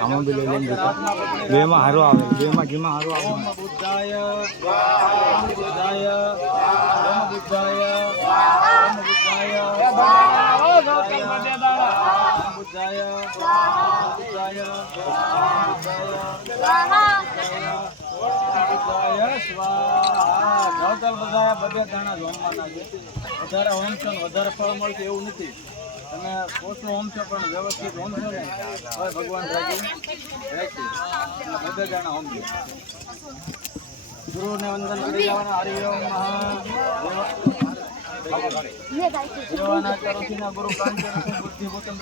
આમાં બી લઈ લઈને બેમાં હારો આવે, બેમાં ઘીમાં હારો આવે. ઓમ બુદ્ધાય બુદ્ધાય ઓમ બુદ્ધાય ઓમ બુદ્ધાય બુદ્ધાય સ્વાહા. બધા બધે દાણા જમવાના છે. વધારે હોમ છો ને વધારે ફળ મળશે એવું નથી. તમે ઓછો હોમ છો પણ વ્યવસ્થિત હોમ છો ને હવે ભગવાન રાજી રહેશે. બધે દાણા હોમ છે. ગુરુને વંદન કરી જવાના. હરિ ઓમ દેવાના ચરોસીના ગુરુ કાંચન બુદ્ધિ ભૂતમ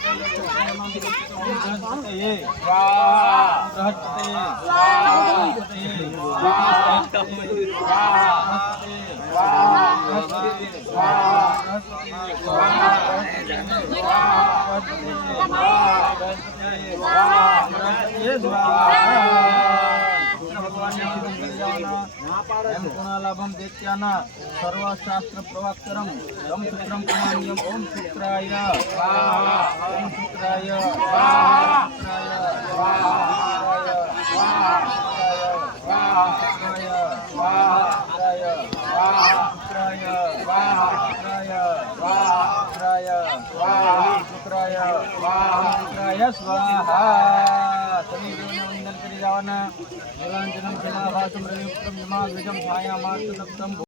ગુણાલાભમ દેત્યાના સર્વશાસ્ત્ર પ્રવાક્તરમ દમ સૂત્રમ પ્રમાણ્યમ. ઓમ સૂત્રાય ઓમ સૂત્રાય સ્વાહા. વંદન કરી જવાના. જલાંજનમ જલાભાસમ રવિ ઉત્તમ જમા વિજમ છાયા માર્ગ